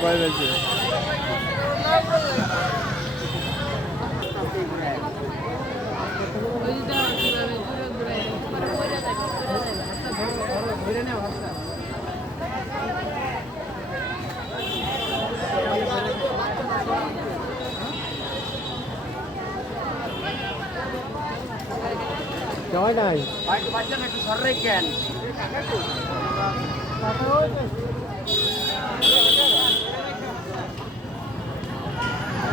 হয়েছে জয় নাই